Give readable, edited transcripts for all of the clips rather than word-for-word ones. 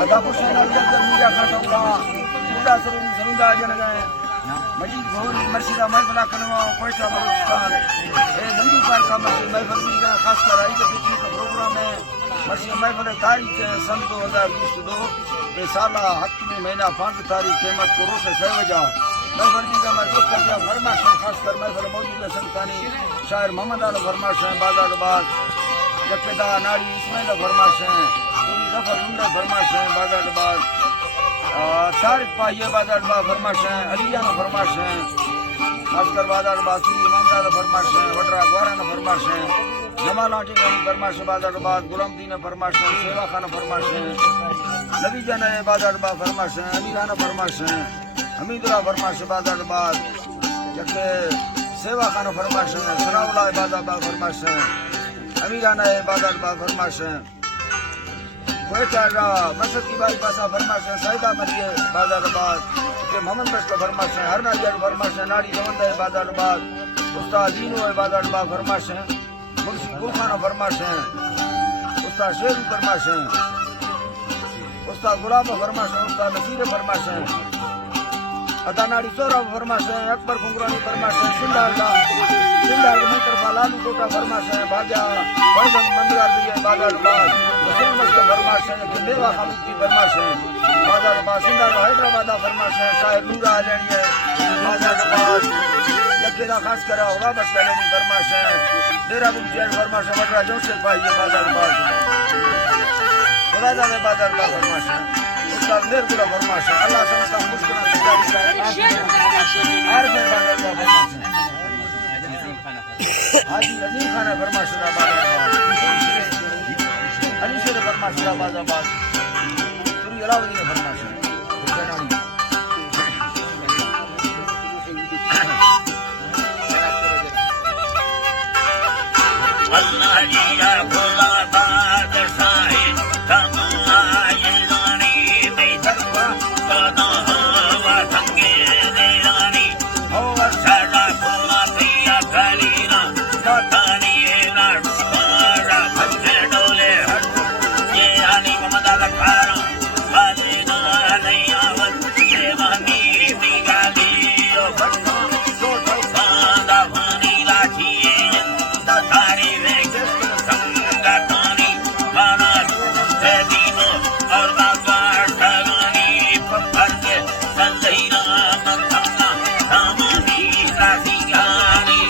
आधा हुसैन अब्दुल मुजा खाटोका मुजा सरूरी समीदा जनगए मजीद भोर मर्शिदा महफिल कनवा कोयटा बलूचिस्तान ए मंजू पार का महफिल का खास कर आई के का प्रोग्राम है मर्शिदा महफिल तारीख सन 2022 ए साला हकीमी महीना 5 तारीख क़यामत को रोज़ 6 बजे महफिल का मजबूत कर दिया फरमाश खास कर महफिल मौजूद संतानी शायर मोहम्मद अली फरमाश हैं बाजारबाद जकेदा नाड़ी इस्माइल फरमाश हैं पूरी जफर लुंडा फरमाश हैं बाजारबाद तारिक पाहिए बाजारबाद फरमाश हैं अलिया फरमाश हैं खासकर बाजारबाद सूरी इमामदार फरमाश हैं वडरा ग्वारा फरमाश हैं जमाल आटी फरमाश बाजारबाद गुलामदीन फरमाश हैं सेवा खान फरमाश हैं नबी जान बाजारबाद फरमाश हैं अली खान फरमाश हैं हमीदुल्ला फरमाश बाजारबाद जके सेवा खान फरमाश हैं सनाउल्लाह बाजारबाद फरमाश हैं अमीराना बाजारबाद फरमाश हैं कोयटा मसद की बाई पासा फरमाश हैं सईदा मरिए बाजारबाद के मोहम्मद बख्श फरमाश हैं हरना जड़ फरमाश हैं नाड़ी जवंदा बाजारबाद उस्ताद दीनो बाजारबाद फरमाश हैं मुंशी गुलखाना फरमाश हैं उस्ताद शेर फरमाश हैं उस्ताद गुलाब फरमाश हैं उस्ताद नसीर फरमाश हैं अदानाड़ी सोरा फरमाश हैं अकबर कुंगरानी फरमाश हैं सिंधार तरफा लालू कोटा फरमाश हैं भाग्या फरजन मंदिर बाजारबाद मुस्लिम मस्त फरमाश हैं मेवा खालूद की फरमाश हैं बाजारबाद सिंधार हैदराबाद फरमाश हैं शायर नूरा लेनी है बाजारबाद यकेरा खास करा उला बस लेनी फरमाश हैं डेरा बुलचैन फरमाश हैं वडरा जोशे पाइए बाजारबाद खुदाजा में बाजारबाद फरमाश हैं उस्ताद मेरगुला फरमाश हैं अल्लाह समझता मुश्किल हर में बाजारबाद फरमाश हैं हाजी अजीम खान फरमाश अली शेर फरमाश बाजारबाद सूरी अलाउद्दीन फरमाश अल्लाह जिया भोला बाद साहिब तमाये रानी में दरवा सदा हवा संगे रानी हो सदा भोला पिया गलीना बतानी ना डुबारा भजन डोले ये आनी ममदा लखारा बाजना नहीं आवत ये वही बिगाली ओ भटका छोटो बांदा वानी लाठी तारी वेग संगतानी बाना देवीनो और बाबा ठगानी पत्थर के संदैना मंथना सामनी राती गानी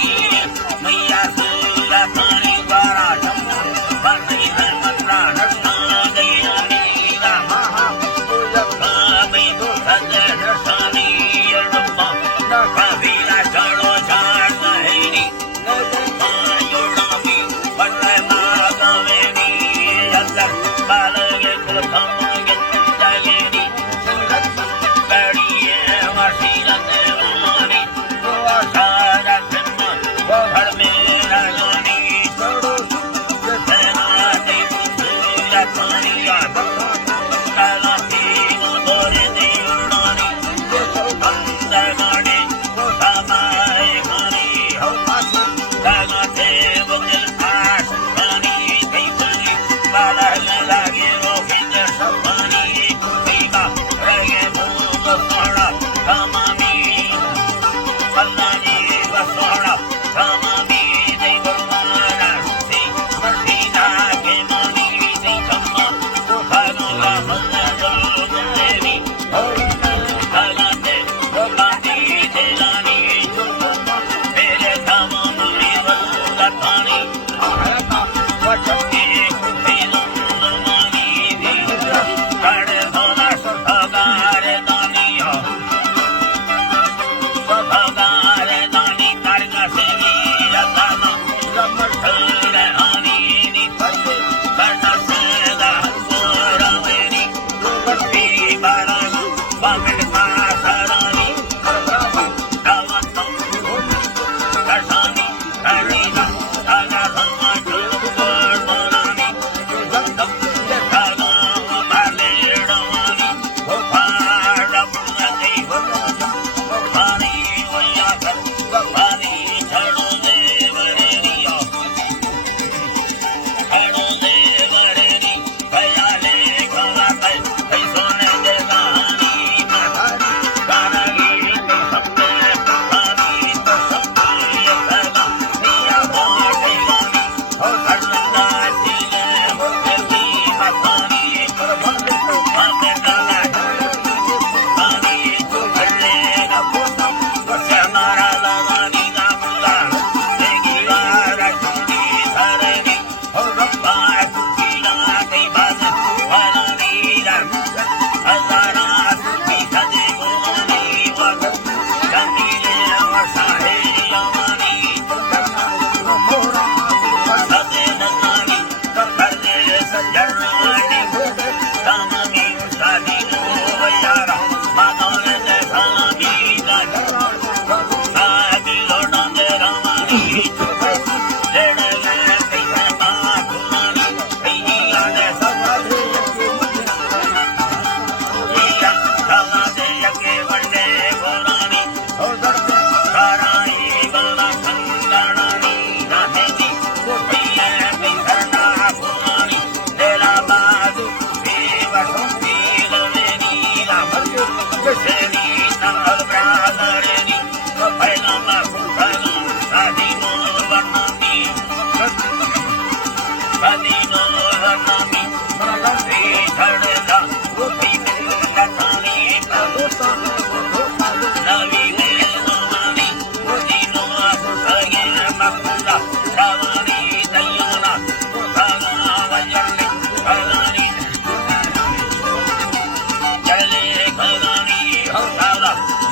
मैया सूला थानी बारा जम्मा बरनी है मंत्रा रखना गयानी ना महा जब्बा में दो सजे रसानी यड़म्मा ना कबीला चढ़ो झाड़ नहेनी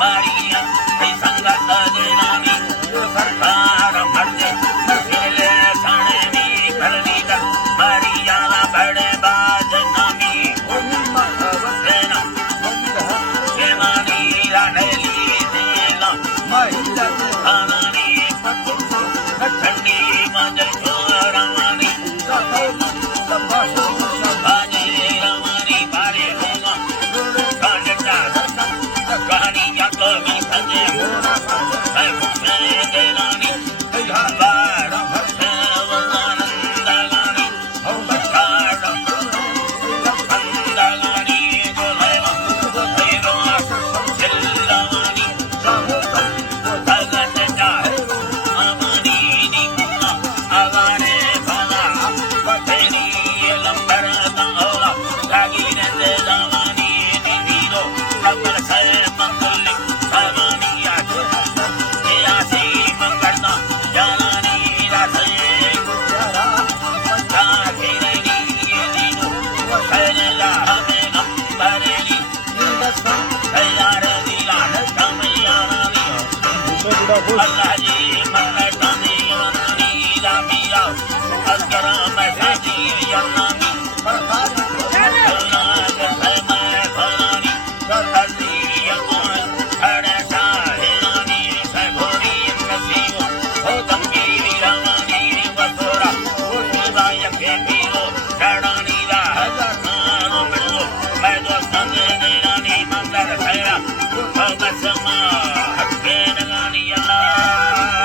Maria, hey Sangat Adinami, Sarkar Bharte, Masile Sanemi, Kalida, Maria la Bade Bad Nami, Vasena, Yemani la Neli Dela, Anani, Chandi Majal Choramani, Baji Ramani Bari Homa, Kajata, Kahani Yakami Saje, Sai Delani, Bara Sevanandagani, Bakara, Andagani, Golema, Deroa, Sellavani, Kagata, Amani, Nikuna, Avane, Bala, Pateni, Lambarata, Ola, Kagina, Zamani, Divido, Ramar Sai Mangali, Savani, Yasi, Mangarna, Jalani, Rasai, Allah ji manatani manani lamiya asgara mahdi yanami Allah jama kharani kardi yaman arasa hilani sagori nasiyo ho tamki ramani vasura udaya ke piro darani la hazar mano main do sande nani mandar saira basma